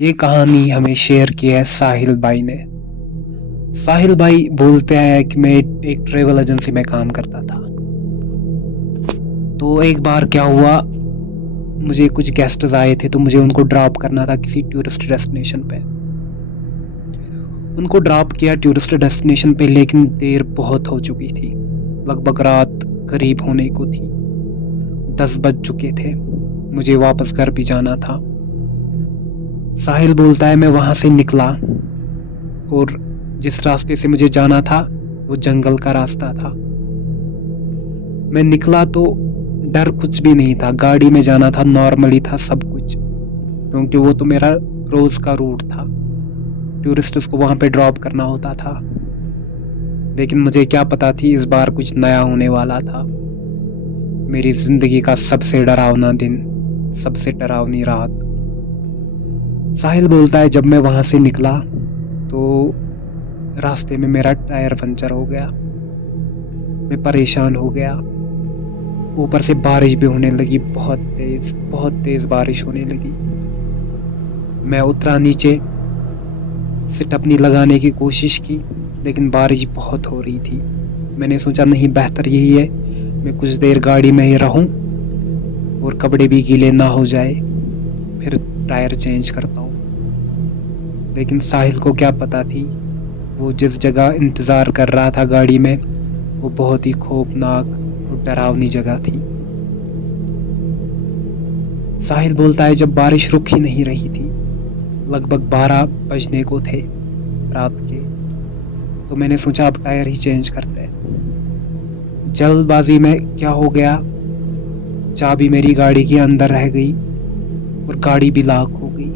ये कहानी हमें शेयर की है साहिल भाई ने। साहिल भाई बोलते हैं कि मैं एक ट्रेवल एजेंसी में काम करता था। तो एक बार क्या हुआ, मुझे कुछ गेस्ट्स आए थे तो मुझे उनको ड्रॉप करना था किसी टूरिस्ट डेस्टिनेशन पे। उनको ड्रॉप किया टूरिस्ट डेस्टिनेशन पे, लेकिन देर बहुत हो चुकी थी। लगभग रात करीब होने को थी, 10 बज चुके थे। मुझे वापस घर भी जाना था। साहिल बोलता है मैं वहां से निकला और जिस रास्ते से मुझे जाना था वो जंगल का रास्ता था। मैं निकला तो डर कुछ भी नहीं था, गाड़ी में जाना था, नॉर्मली था सब कुछ, क्योंकि वो तो मेरा रोज का रूट था। टूरिस्ट्स को वहां पे ड्रॉप करना होता था। लेकिन मुझे क्या पता थी इस बार कुछ नया होने वाला था। मेरी जिंदगी का सबसे डरावना दिन, सबसे डरावनी रात। साहिल बोलता है जब मैं वहां से निकला तो रास्ते में मेरा टायर पंचर हो गया। मैं परेशान हो गया। ऊपर से बारिश भी होने लगी, बहुत तेज बारिश होने लगी। मैं उतरा नीचे, सिट अपनी लगाने की कोशिश की, लेकिन बारिश बहुत हो रही थी। मैंने सोचा नहीं, बेहतर यही है मैं कुछ देर गाड़ी में ही रहूं और कपड़े भी गीले ना हो जाए, फिर टायर चेंज करता हूँ। लेकिन साहिल को क्या पता थी, वो जिस जगह इंतज़ार कर रहा था गाड़ी में, वो बहुत ही खौफनाक और डरावनी जगह थी। साहिल बोलता है जब बारिश रुक ही नहीं रही थी, लगभग 12 बजने को थे रात के, तो मैंने सोचा अब टायर ही चेंज करते हैं। जल्दबाजी में क्या हो गया, चाबी मेरी गाड़ी के अंदर रह गई और गाड़ी भी लॉक हो गई।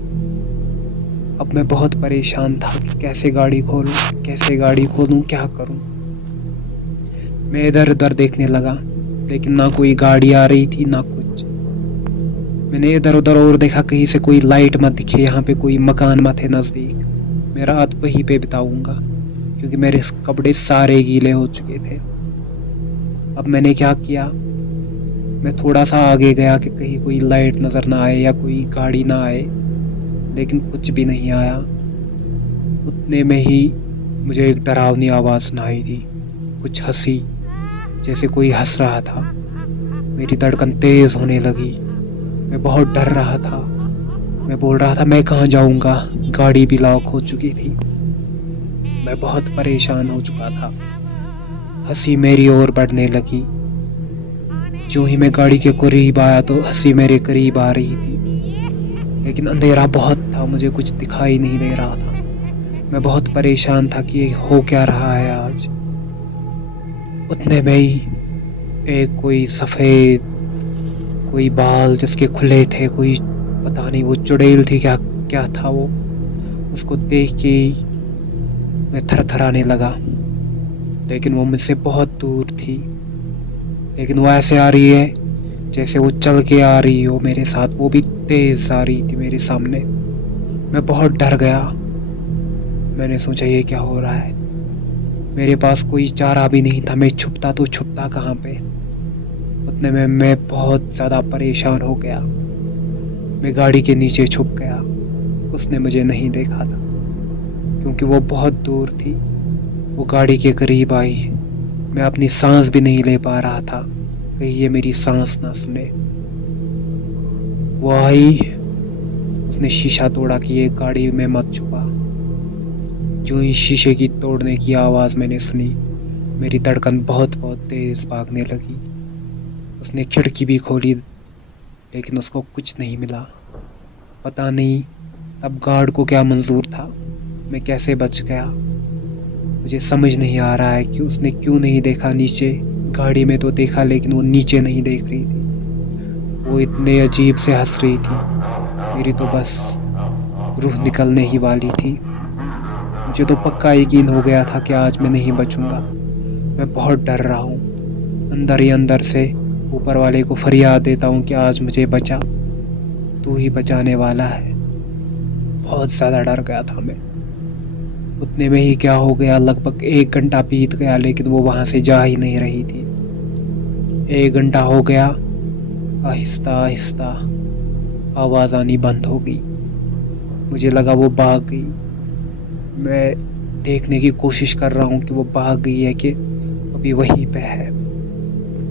अब मैं बहुत परेशान था कि कैसे गाड़ी खोलूं, कैसे गाड़ी खोलूं, क्या करूं। मैं इधर उधर देखने लगा, लेकिन ना कोई गाड़ी आ रही थी ना कुछ। मैंने इधर उधर और देखा, कहीं से कोई लाइट मत दिखे, यहाँ पे कोई मकान मत है नज़दीक। मैं रात वहीं पे बिताऊंगा, क्योंकि मेरे कपड़े सारे गीले हो चुके थे। अब मैंने क्या किया, मैं थोड़ा सा आगे गया कि कहीं कोई लाइट नज़र ना आए या कोई गाड़ी ना आए, लेकिन कुछ भी नहीं आया। उतने में ही मुझे एक डरावनी आवाज़ सुनाई दी, कुछ हंसी, जैसे कोई हंस रहा था। मेरी धड़कन तेज होने लगी। मैं बहुत डर रहा था। मैं बोल रहा था मैं कहाँ जाऊंगा, गाड़ी भी लॉक हो चुकी थी। मैं बहुत परेशान हो चुका था। हंसी मेरी ओर बढ़ने लगी। जो ही मैं गाड़ी के करीब आया तो हंसी मेरे करीब आ रही थी, लेकिन अंधेरा बहुत था, मुझे कुछ दिखाई नहीं दे रहा था। मैं बहुत परेशान था कि हो क्या रहा है आज। उतने में ही एक कोई सफेद, कोई बाल जिसके खुले थे, कोई पता नहीं वो चुड़ैल थी क्या क्या था वो, उसको देख के मैं थरथराने लगा। लेकिन वो मुझसे बहुत दूर थी, लेकिन वो ऐसे आ रही है जैसे वो चल के आ रही हो मेरे साथ। वो भी तेज आ रही थी मेरे सामने। मैं बहुत डर गया। मैंने सोचा ये क्या हो रहा है। मेरे पास कोई चारा भी नहीं था, मैं छुपता तो छुपता कहाँ पे। उतने में मैं बहुत ज़्यादा परेशान हो गया। मैं गाड़ी के नीचे छुप गया। उसने मुझे नहीं देखा था, क्योंकि वो बहुत दूर थी। वो गाड़ी के करीब आई। मैं अपनी सांस भी नहीं ले पा रहा था, कहीं ये मेरी सांस ना सुने। वो आई, उसने शीशा तोड़ा कि ये गाड़ी में मत छुपा। जो ही शीशे की तोड़ने की आवाज़ मैंने सुनी, मेरी धड़कन बहुत बहुत तेज भागने लगी। उसने खिड़की भी खोली, लेकिन उसको कुछ नहीं मिला। पता नहीं तब गार्ड को क्या मंजूर था, मैं कैसे बच गया। मुझे समझ नहीं आ रहा है कि उसने क्यों नहीं देखा नीचे। गाड़ी में तो देखा, लेकिन वो नीचे नहीं देख रही थी। वो इतने अजीब से हंस रही थी, मेरी तो बस रूह निकलने ही वाली थी। मुझे तो पक्का यकीन हो गया था कि आज मैं नहीं बचूंगा। मैं बहुत डर रहा हूँ। अंदर ही अंदर से ऊपर वाले को फरियाद देता हूँ कि आज मुझे बचा, तू ही बचाने वाला है। बहुत ज़्यादा डर गया था मैं। उतने में ही क्या हो गया, लगभग 1 घंटा बीत गया, लेकिन वो वहां से जा ही नहीं रही थी। 1 घंटा हो गया, आहिस्ता आहिस्ता आवाज़ आनी बंद हो गई। मुझे लगा वो भाग गई। मैं देखने की कोशिश कर रहा हूँ कि वो भाग गई है कि अभी वहीं पे है।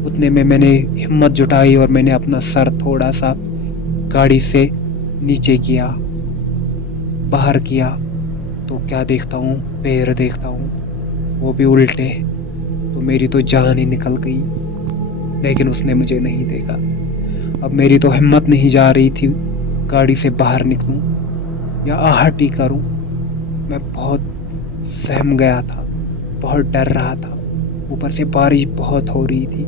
उतने में मैंने हिम्मत जुटाई और मैंने अपना सर थोड़ा सा गाड़ी से नीचे किया, बाहर किया, तो क्या देखता हूँ, पैर देखता हूँ, वो भी उल्टे। तो मेरी तो जान ही निकल गई, लेकिन उसने मुझे नहीं देखा। अब मेरी तो हिम्मत नहीं जा रही थी गाड़ी से बाहर निकलूं या आहट ही करूं। मैं बहुत सहम गया था, बहुत डर रहा था। ऊपर से बारिश बहुत हो रही थी,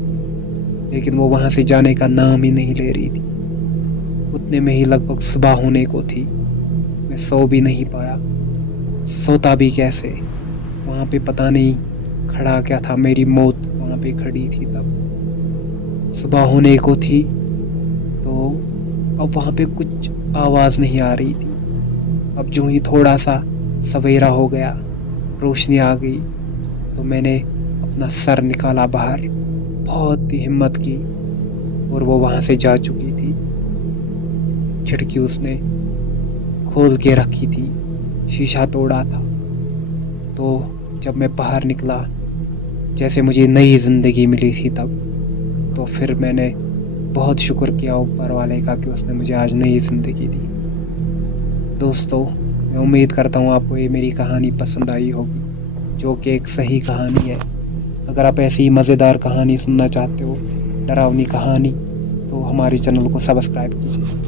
लेकिन वो वहां से जाने का नाम ही नहीं ले रही थी। उतने में ही लगभग सुबह होने को थी। मैं सो भी नहीं पाया, सोता भी कैसे। वहां पे पता नहीं खड़ा क्या था, मेरी मौत वहां पे खड़ी थी। तब सुबह होने को थी, तो अब वहां पे कुछ आवाज नहीं आ रही थी। अब जो ही थोड़ा सा सवेरा हो गया, रोशनी आ गई, तो मैंने अपना सर निकाला बाहर, बहुत ही हिम्मत की, और वो वहां से जा चुकी थी। खिड़की उसने खोल के रखी थी, शीशा तोड़ा था। तो जब मैं बाहर निकला, जैसे मुझे नई जिंदगी मिली थी तब, तो फिर मैंने बहुत शुक्र किया ऊपर वाले का कि उसने मुझे आज नई जिंदगी दी। दोस्तों, मैं उम्मीद करता हूँ आपको ये मेरी कहानी पसंद आई होगी, जो कि एक सही कहानी है। अगर आप ऐसी मज़ेदार कहानी सुनना चाहते हो, डरावनी कहानी, तो हमारे चैनल को सब्सक्राइब कीजिए।